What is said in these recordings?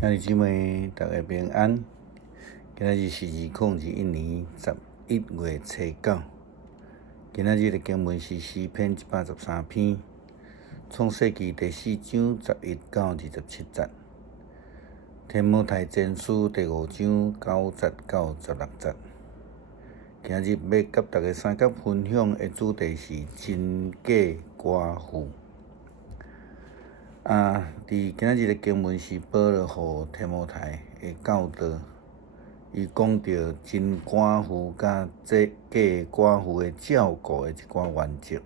兄弟姊妹，大家平安。今仔日是2021年11月初9。今仔日的经文是诗篇113篇，创世纪第4章11到27节，提摩太前书第5章9节到16节。今日要甲大家三角分享的主题是真假寡妇。伫今仔日的经文是保罗互提摩太的教导，伊讲到真寡妇甲假寡妇的照顾的一寡原则。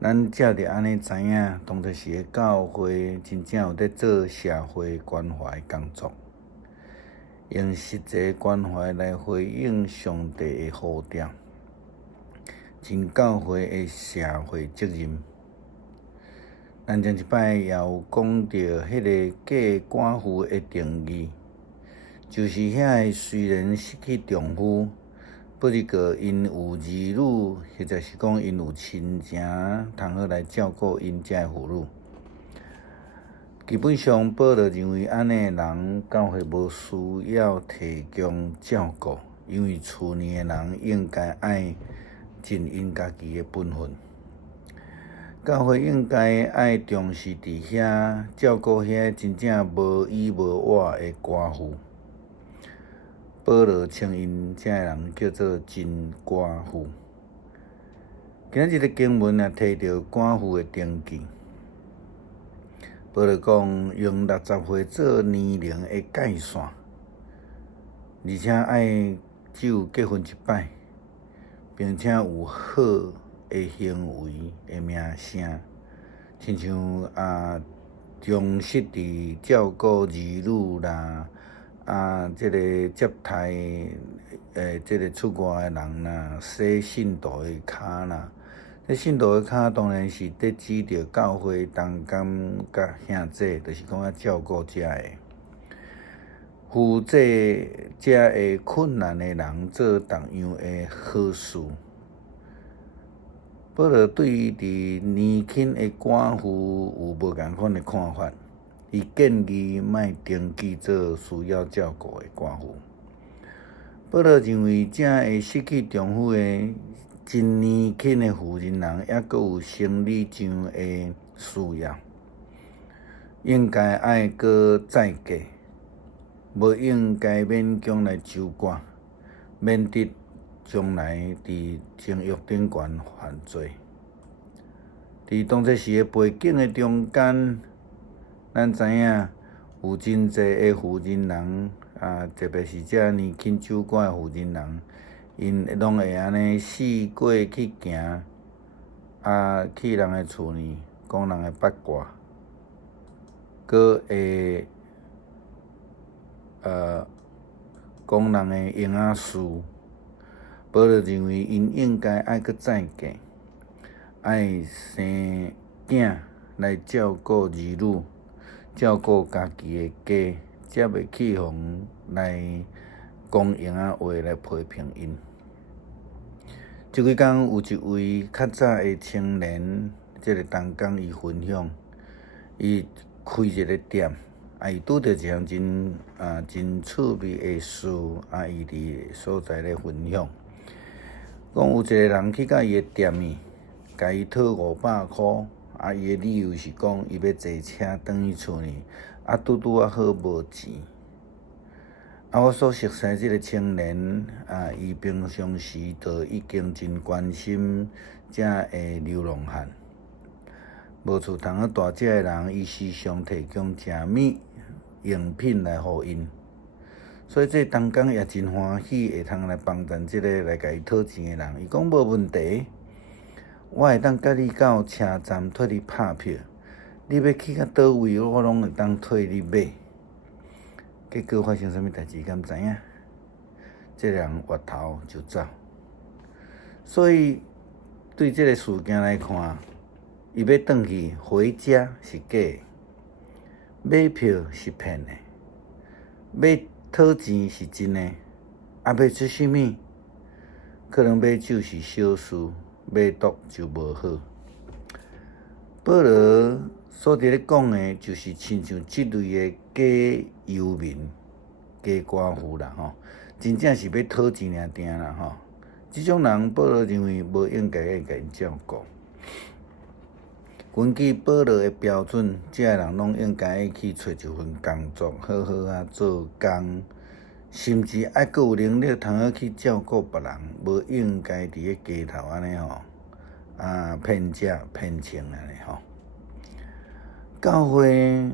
咱才着安尼知影，当作是个教会真正有在做社会关怀工作，用实际关怀来回应上帝的呼召，尽教会的社会责任。咱前一摆也有讲到迄个假寡妇的定义，就是遐个虽然失去丈夫，不过因有儿女，或者是讲因有亲情，通好来照顾因遮的妇女。基本上，保罗认为安尼的人，教会无需要提供照顾，因为厝里的人应该爱尽因家己的本分。教会应该爱重视伫遐照顾遐真正无依无倚的寡妇。保罗称因遮人叫做真寡妇。今日的经文也提到寡妇的定义。保罗讲用60岁做年龄的界线，而且爱只有结婚一摆，并且有好的行为的名声，亲像忠实地照顾儿女啦，这个接待这个出外的人啦，洗信徒的脚啦。这信徒的脚当然是得指着教会同工甲兄弟，就是讲要照顾遮个扶遮个困难的人，做同样的好事。保罗对伫年轻的寡妇有无共款的看法，伊建议莫登记做需要照顾的寡妇。保罗认为，这会失去丈夫的真年轻的妇人人，抑阁有生理上的需要，应该爱搁再嫁，无应该勉强来守寡，免得将来伫情欲顶悬犯罪。伫当作时的背景的中间，咱知影有真侪的妇人人特别是遮年轻守寡的妇人人，因拢会安尼四过去行，去人的厝里讲人的八卦，搁会讲人的闲仔事。保罗认为，因应该爱搁再嫁，爱生囝来照顾儿女，照顾家己的家，才袂去互来讲闲仔话来批评因。即几工有一位较早的青年，即个同工伊分享，伊开一个店，伊拄着一项真趣味的事，伊伫所在咧分享，讲有一个人去到伊的店里，甲伊讨500箍，伊的理由是讲伊要坐车转去厝里，拄好无钱。我所熟悉即个青年，伊平常时就已经真关心遮的流浪汉，无厝通好住遮的人，伊时常提供食物、用品来互因。所以这同工也真欢喜，会通来帮助即个来甲伊讨钱的人。伊讲无问题，我会当甲你到车站替你拍票，你要去到倒位，我拢会当替你买。结果发生啥物代志，敢知影？这个人回头就走。所以对这个事件来看，伊要转去回家是假的，买票是骗的，要讨钱是真的，要出啥物？可能买酒是小事，买毒就无好。保罗所伫咧讲的，就是亲像即类的假游民、假寡妇啦吼，真正是要讨钱领定啦吼。即种人，保罗认为无应该甲因照顾。根据保罗的标准，遮个人拢应该去找一份工作，好好做工，甚至还阁有能力通好去照顾别人，无应该伫咧街头安尼吼骗食骗钱安尼吼。教会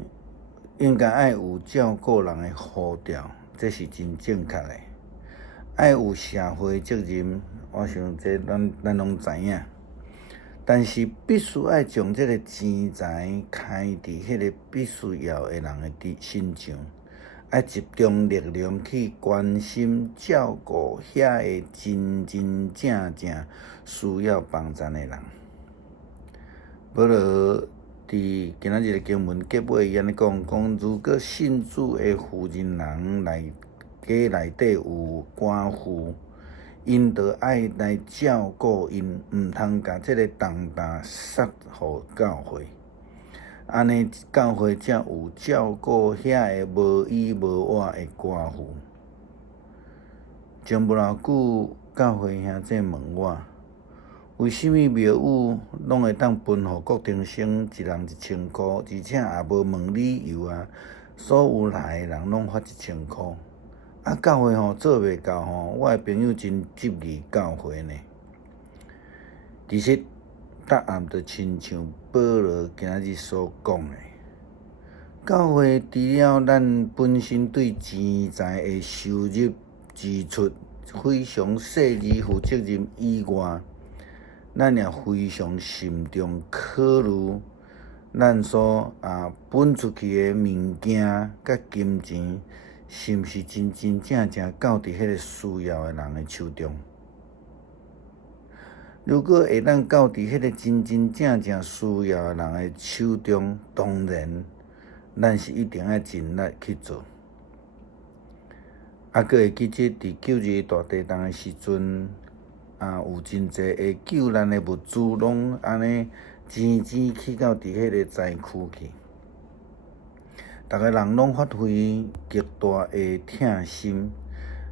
应该爱有照顾人的呼召，这是真正确的。爱有社会责任，我想这咱拢知影。但是必须爱将这个钱财开伫迄个必须要的人的身上，爱集中力量去关心照顾遐个真真正正需要帮助的人。保罗伫今仔日的经文结尾伊安尼讲，如果信主的妇人人家内底有寡妇，因着爱来照顾因，毋通甲即个重担撒互教会。安尼教会才有照顾遐个无依无倚的寡妇。前无偌久，教会兄弟问我，为什么庙宇拢会当分互郭定生一人1000箍，而且也无问理由啊？所有来的人拢发1000箍。教会做袂到我的朋友真质疑教会呢。其实答案就亲像保罗今仔日所讲的，教会除了咱本身对钱财的收入支出非常细致负责任以外，咱也非常慎重考虑咱所分出去的物件甲金钱，是毋是真真正正到伫迄个需要的人的手中？如果会当到伫迄个真真正正需要的人的手中，当然，咱是一定要尽力去做。阁会记得伫9日大地震的时阵，有真侪会救咱的物资，拢安尼钱去到伫迄个灾区去。逐个人拢发挥极大的疼心，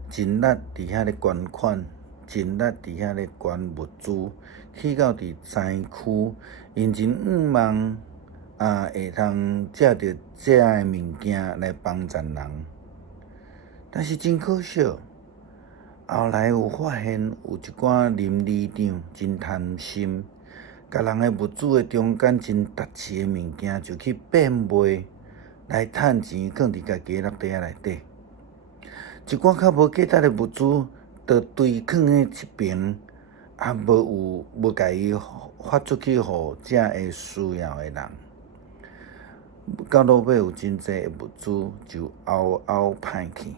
尽力伫遐咧捐款，尽力伫遐咧捐物资，去到伫灾区，认真望会通借着遮的物件来帮助人。但是真可惜，后来有发现有一寡林里长真贪心，甲人的物资的中间真值钱的物件就去变卖。来趁钱，放伫家己的落地仔内底。一寡较无价值的物资，就堆放喺一边，无甲伊发出去互遮个需要的人。到落尾有真侪的物资就凹歹去。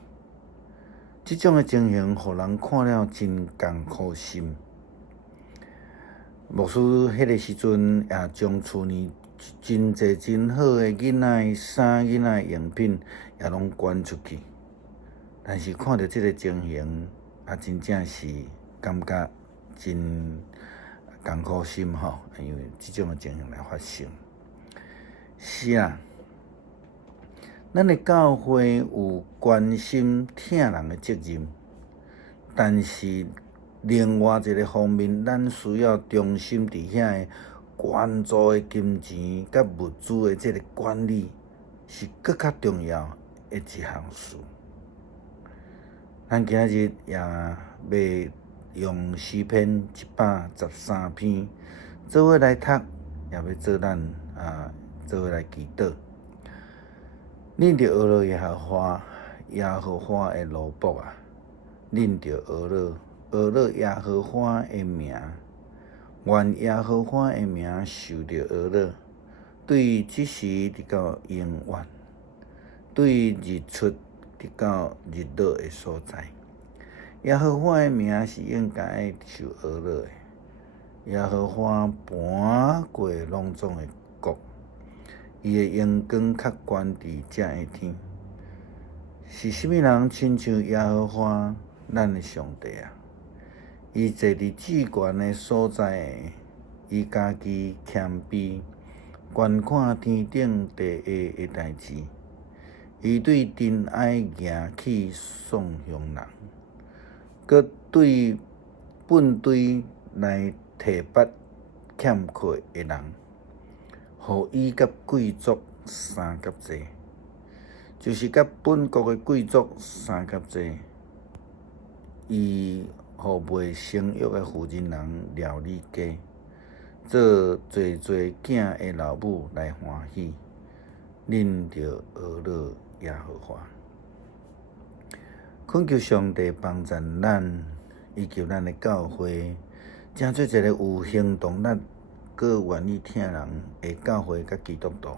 即种的情形，互人看了真艰苦心。牧师迄个时阵也将厝里真侪真好的囡仔的衫、囡仔的用品也拢捐出去，但是看到即个情形，真正是感觉真艰苦心吼，因为即种的情形来发生。是啊，咱的教会有关心疼人的责任，但是另外一个方面，咱需要中心伫遐的捐助的金钱甲物资的这个管理，是更较重要的一项事。咱今仔日也要用诗篇113篇做伙来读，也要做咱做伙来祈祷。恁着学了耶和华的奴仆啊，恁着学了耶和华的名。愿耶和华的名受着恶乐，对即时直到永远，对日出直到日落的所在。耶和华的名是应该受恶乐的。耶和华盘过拢总的国，伊的阳光较悬伫遮的天。是甚物人亲像耶和华咱的上帝啊？伊坐伫至悬的所在，伊家己谦卑，观看天顶地下的代志，伊对真爱行去送向人，佮对本对来提拔欠缺的人，互伊甲贵族相甲济，就是甲本国的贵族相甲济，伊互未生育的妇人人料理家，做济济囝的老母来欢喜，恁着学乐耶和华。恳求上帝帮助咱，以及咱的教会，成做一个有行动力、佮愿意听人的教会甲基督徒。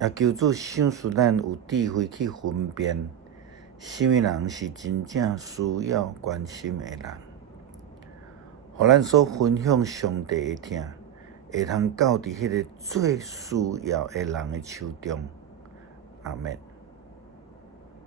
也求主赏赐咱有智慧去分辨，什么人是真正需要关心的人，互咱所分享上帝的听，会通到伫迄个最需要的人的手中。阿们。